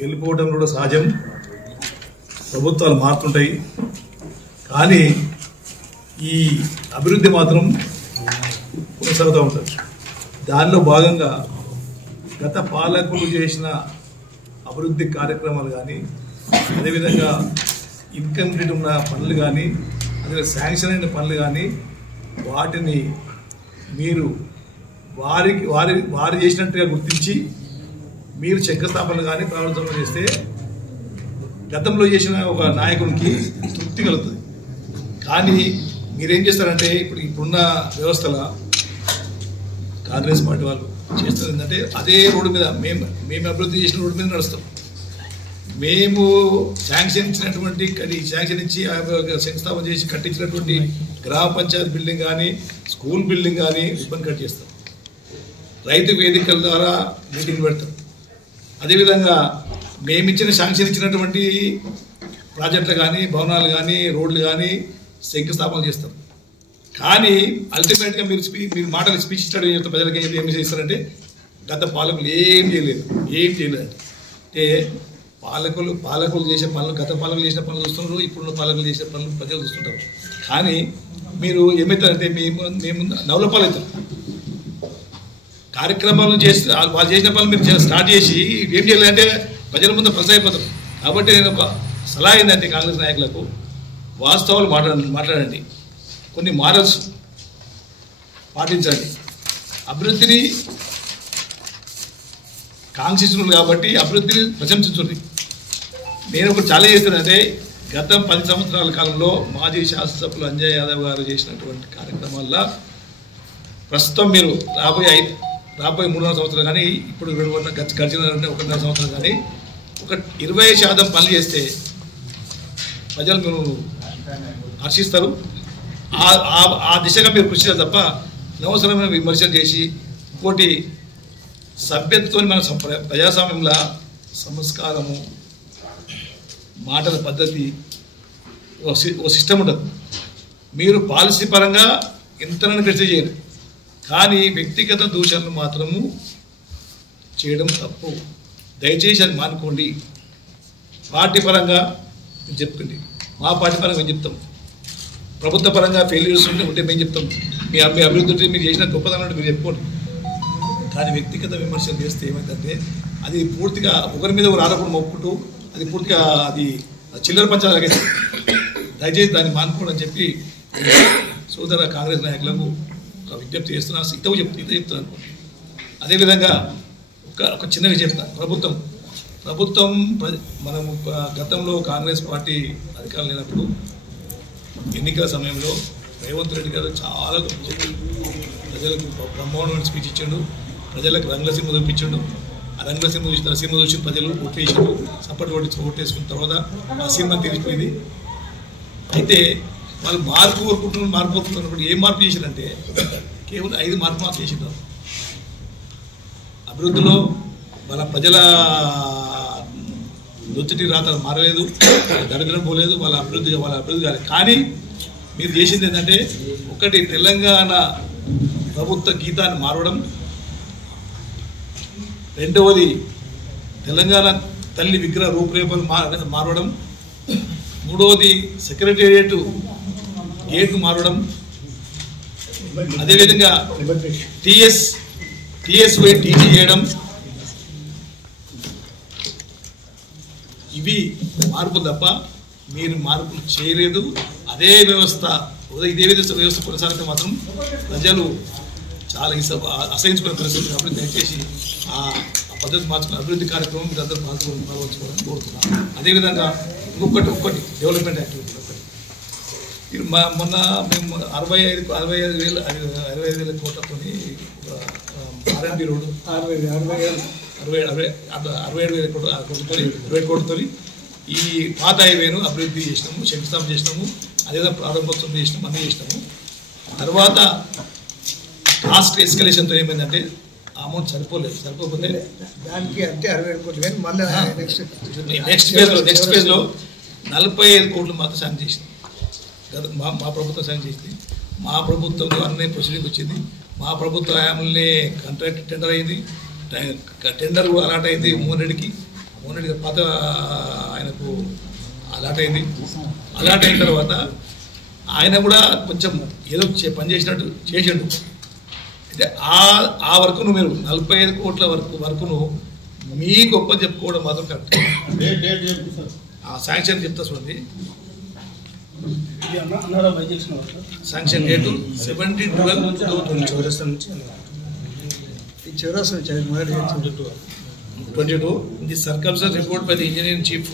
వెళ్ళిపోవడం కూడా సహజం. ప్రభుత్వాలు మారుతుంటాయి, కానీ ఈ అభివృద్ధి మాత్రం కొనసాగుతూ ఉంటుంది. దానిలో భాగంగా గత పాలకులు చేసిన అభివృద్ధి కార్యక్రమాలు కానీ, అదేవిధంగా ఇన్కంప్లీట్ ఉన్న పనులు కానీ, అదే శాంక్షన్ అయిన పనులు కానీ, వాటిని మీరు వారు చేసినట్టుగా గుర్తించి మీరు శంకుస్థాపనలు కానీ ప్రారంభం చేస్తే గతంలో చేసిన ఒక నాయకునికి తృప్తి కలుగుతుంది. కానీ మీరేం చేస్తారంటే ఇప్పుడున్న వ్యవస్థలో కాంగ్రెస్ పార్టీ వాళ్ళు చేస్తుంది ఏంటంటే అదే రోడ్డు మీద మేము అభివృద్ధి చేసిన రోడ్డు మీద నడుస్తాం. మేము శాంక్షన్ ఇచ్చినటువంటి శాంక్షన్ ఇచ్చి శంకుస్థాపన చేసి కట్టించినటువంటి గ్రామ పంచాయతీ బిల్డింగ్ కానీ, స్కూల్ బిల్డింగ్ కానీ రిబ్బన్ కట్ చేస్తాం. రైతు వేదికల ద్వారా మీటింగ్ పెడతాం. అదేవిధంగా మేమిచ్చిన శాంక్షన్ ఇచ్చినటువంటి ప్రాజెక్టులు కానీ, భవనాలు కానీ, రోడ్లు కానీ శంకుస్థాపన చేస్తాం. కానీ అల్టిమేట్గా మీరు మాటలు స్పీచ్ ఇస్తాడు ప్రజలకి ఏమి చేస్తారంటే గత పాలకులు ఏం చేయలేదు అంటే పాలకులు చేసే పనులు, గత పాలకులు చేసిన పనులు చూస్తున్నారు, ఇప్పుడున్న పాలకులు చేసే పనులు ప్రజలు చూస్తుంటారు. కానీ మీరు ఏమవుతారంటే మేము నవలపాలవుతాం. కార్యక్రమాలు చేస్తే వాళ్ళు చేసిన పనులు మీరు స్టార్ట్ చేసి ఏం చేయాలంటే ప్రజల ముందు అయిపోతారు. కాబట్టి నేను ఒక సలహా ఏంటంటే కాంగ్రెస్ నాయకులకు వాస్తవాలు మాట్లాడండి, కొన్ని మారల్స్ పాటించండి. అభివృద్ధిని కాంక్షిస్తున్నారు కాబట్టి అభివృద్ధిని ప్రశంసించండి. నేను ఒకటి ఛాలెంజ్ చేస్తానంటే గత 10 సంవత్సరాల కాలంలో మాజీ శాసనసభ్యులు అంజయ్ యాదవ్ గారు చేసినటువంటి కార్యక్రమాల్లో ప్రస్తుతం మీరు రాబోయే 3 సంవత్సరాలు కానీ ఇప్పుడు గడిచిన 1.5 సంవత్సరం కానీ ఒక 20% పనులు చేస్తే ప్రజలు మీరు హర్షిస్తారు. ఆ దిశగా మీరు కృషి చేయాలి తప్ప అనవసరమైన విమర్శలు చేసి ఇంకోటి సభ్యతతో మన ప్రజాస్వామ్యంలో సంస్కారము, మాటల పద్ధతి, ఓ సిస్టమ్ ఉండదు. మీరు పాలసీ పరంగా ఎంతనైనా క్రిటిసైజ్ చేయండి, కానీ వ్యక్తిగత దూషణలు మాత్రము చేయడం తప్పు. దయచేసి అది మానుకోండి. పార్టీ పరంగా చెప్పండి, మా పార్టీ పరంగా మేము చెప్తాం. ప్రభుత్వ పరంగా ఫెయిల్యూర్స్ ఉంటే మేము చెప్తాం. మీ అభివృద్ధి ఉంటే మీరు చేసిన గొప్పదనం మీరు చెప్పుకోండి. కానీ వ్యక్తిగత విమర్శలు చేస్తే ఏమైందంటే అది పూర్తిగా ఒకరి మీద ఒక ఆరోపణ మొక్కుంటూ అది పూర్తిగా అది చిల్లర పంచాలకే. దయచేసి దాన్ని మానుకోండి అని చెప్పి సోదర కాంగ్రెస్ నాయకులకు ఒక విజ్ఞప్తి చేస్తున్నా. ఇతవు చెప్తున్నాను. అదేవిధంగా ఒక చిన్నవి చెప్తాను. ప్రభుత్వం మనము గతంలో కాంగ్రెస్ పార్టీ అధికారం లేనప్పుడు ఎన్నికల సమయంలో రేవంత్ రెడ్డి గారు చాలా ప్రజలకు బ్రహ్మాండమైన స్పీచ్ ఇచ్చాడు. ప్రజలకు రంగుల సినిమా చూపించాడు. ఆ రంగుల సినిమా చూసి ప్రజలు ఓటేసారు. సపోర్ట్ ఓటేసుకున్న తర్వాత ఆ సినిమా తెలిసిపోయింది. అయితే వాళ్ళు మార్పు కోరుకుంటున్నప్పుడు ఏం మార్పు చేశారంటే కేవలం 5 మార్పు చేసినారు. అభివృద్ధిలో మన ప్రజల దొచ్చటి రాత మారలేదు, దరిద్రం పోలేదు, వాళ్ళ అభివృద్ధి కాలేదు. కానీ మీరు చేసింది ఏంటంటే ఒకటి తెలంగాణ ప్రభుత్వ గీతాన్ని మారవడం, రెండవది తెలంగాణ తల్లి విగ్రహ రూపురేఖలు మారవడం, మూడవది సెక్రటేరియట్ గేట్ మారవడం, అదేవిధంగా టీఎస్వై టీజీ చేయడం. ఇవి మార్పులు తప్ప మీరు మార్పులు చేయలేదు. అదే వ్యవస్థ ఇదే వ్యవస్థ కొనసాగితే మాత్రం ప్రజలు చాలా అసహించుకునే పరిస్థితి. కాబట్టి దయచేసి ఆ పద్ధతి మార్చుకున్న అభివృద్ధి కార్యక్రమం మీరు అందరూ పాల్గొనవలసిందని కోరుతున్నాను. అదేవిధంగా ఒక్కటి డెవలప్మెంట్ యాక్టివిటీ ఒకటి మొన్న మేము 65,000 కోట్లతో ఆర్ఎంపీ రోడ్డు 67,000 కోట్లతో ఈ పాత హైవేను అభివృద్ధి చేసినాము, శంకుస్థాపన చేసినాము, అదేవిధంగా ప్రారంభోత్సవం చేసినాము, అన్నీ చేసినాము. తర్వాత కాస్ట్ ఎస్కలేషన్తో ఏమైందంటే అమౌంట్ సరిపోతే దానికి అంటే 67 కోట్లు కానీ మళ్ళీ నెక్స్ట్ ఫేజ్లో 45 కోట్లు మాత్రం శాంక్షన్ చేసింది. మా ప్రభుత్వం శాంక్షన్ చేసింది. మా ప్రభుత్వంలో అన్ని ప్రొసీడింగ్ వచ్చింది. మా ప్రభుత్వ హయాంలోనే కాంట్రాక్ట్ టెండర్ అయింది. టెండర్ అలాట్ అయింది మోహన్ రెడ్డికి. మోహన్ రెడ్డి గారు పాత ఆయనకు అలాట్ అయింది. అలాట్ అయిన తర్వాత ఆయన కూడా కొంచెం ఏదో పని చేసినట్టు చేసిండు. అయితే ఆ వర్కును మీరు 45 కోట్ల వరకును మీ గొప్ప చెప్పుకోవడం మాత్రం కరెక్ట్. ఆ శాంక్షన్ చెప్తా చూడండి. Sanction date 17/12/22. The circumstance report by the engineering chief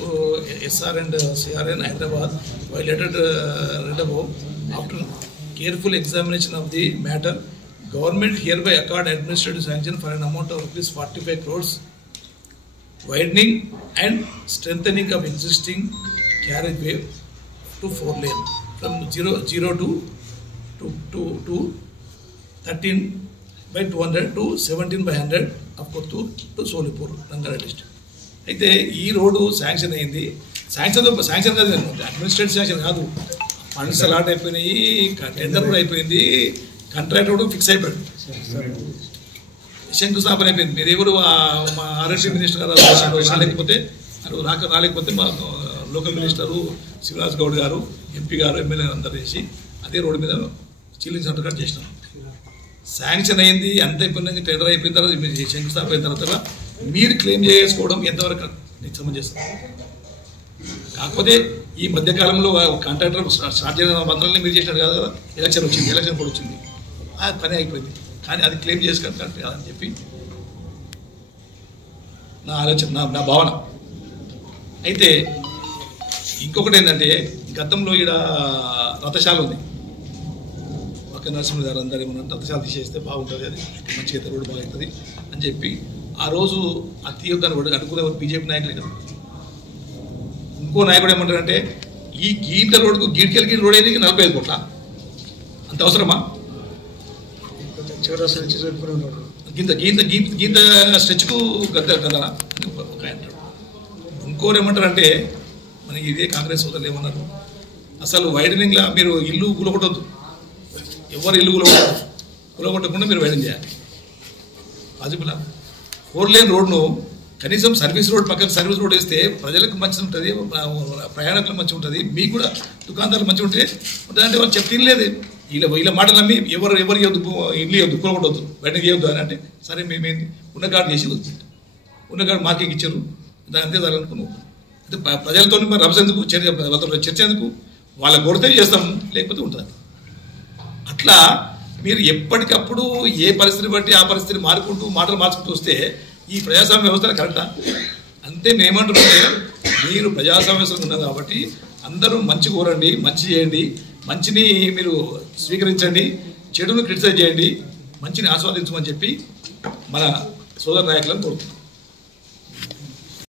SR and CRN Hyderabad violated read above. After careful examination of the matter, government hereby accord administrative sanction for an amount of ₹45 crores, widening and strengthening of existing carriageway to 4 lane from 002 to 13/200 to 17/100 of Kotturu to Solipur, Rangareddy district. అయితే ఈ road sanction అయింది. Sanction కాదు, administrative sanction కాదు. Funds allot అయిపోయినాయి, tender కూడా అయిపోయింది, contract కూడా fix అయిపోయాడు, శంకుస్థాపన అయిపోయింది. మీరు ఎవరు మా ఆర్ఎస్సీ మినిస్టర్ గారు రాలేకపోతే మా లోకల్ మినిస్టరు శివరాజ్ గౌడ్ గారు, ఎంపీ గారు, ఎమ్మెల్యే అందరూ చేసి అదే రోడ్డు మీద చీలింగ్ సెంటర్ కట్ చేసినాం. శాంక్షన్ అయింది, అంత అయిపోయినాక టెండర్ అయిపోయిన తర్వాత మీరు శంకుస్థాపన అయిన తర్వాత మీరు క్లెయిమ్ చేసుకోవడం ఎంతవరకు సమంజసం? కాకపోతే ఈ మధ్యకాలంలో కాంట్రాక్టర్ స్టార్ట్ చేసిన మంత్రాలని మీరు చేసినారు కాదు కదా, ఎలక్షన్ కూడా వచ్చింది, ఆ పని అయిపోయింది. కానీ అది క్లెయిమ్ చేసుకోవడం కరెక్ట్ కాదని చెప్పి నా ఆలోచన, నా భావన. అయితే ఇంకొకటి ఏంటంటే, గతంలో ఈడ రథశాల ఉంది, పక్క నరసింహ గారు అందరూ ఏమన్నా రథశాల తీసేస్తే బాగుంటుంది, అది మంచిగా రోడ్డు బాగుంటుంది అని చెప్పి ఆ రోజు ఆ తీయొద్దని కూడా అనుకునే బీజేపీ నాయకులే కదా. ఇంకో నాయకుడు ఏమంటారంటే, ఈ గీత రోడ్డుకు గీడికెళ్ళి రోడ్ అయింది 45 కోట్ల, అంత అవసరమా? గీత గీత గీత గీత స్ట్రెచ్కు గద్ద కదా ఒక అంటాడు. ఇంకోరు ఏమంటారంటే, మనకి ఇదే కాంగ్రెస్ సోదరులు ఏమన్నారు, అసలు వైడనింగ్లా మీరు ఇల్లు కూలగొట్టద్దు, ఎవరు ఇల్లు కూలగొట్టకుండా మీరు వైడనింగ్ చేయాలి. పాజిబులా? 4 లేన్ రోడ్ను కనీసం సర్వీస్ రోడ్ పక్కన సర్వీస్ రోడ్ వేస్తే ప్రజలకు మంచిగా ఉంటుంది, ప్రయాణికులకు మంచిగా ఉంటుంది, మీకు కూడా దుకాణదారులు మంచిగా ఉంటే అంటే వాళ్ళు తినలేదు. వీళ్ళ మాటలు నమ్మి ఎవరు ఇవ్వద్దు, ఇల్లు ఇవ్వద్దు, కూలగొట్టవద్దు, బయటకు ఇవ్వద్దు అని అంటే, సరే మేమేంది ఉన్న కార్డు చేసి వచ్చింది, ఉన్న కార్డు మార్కింగ్ ఇచ్చారు, అంతే అనుకున్నాం. అంటే ప్రజలతో మరి రభసెందుకు చర్చ ఎందుకు? వాళ్ళ కొడితే చేస్తాము, లేకపోతే ఉంటుంది. అట్లా మీరు ఎప్పటికప్పుడు ఏ పరిస్థితిని బట్టి ఆ పరిస్థితిని మారుకుంటూ మాటలు మార్చుకుంటూ వస్తే ఈ ప్రజాస్వామ్య వ్యవస్థ కరెక్టా? అంతే మేమంటున్నాం, మీరు ప్రజాస్వామ్య వ్యవస్థ ఉన్నారు కాబట్టి అందరూ మంచి కోరండి, మంచి చేయండి, మంచిని మీరు స్వీకరించండి, చెడును క్రిటిసైజ్ చేయండి, మంచిని ఆస్వాదించమని చెప్పి మన సోదర నాయకులను కోరుతున్నాం.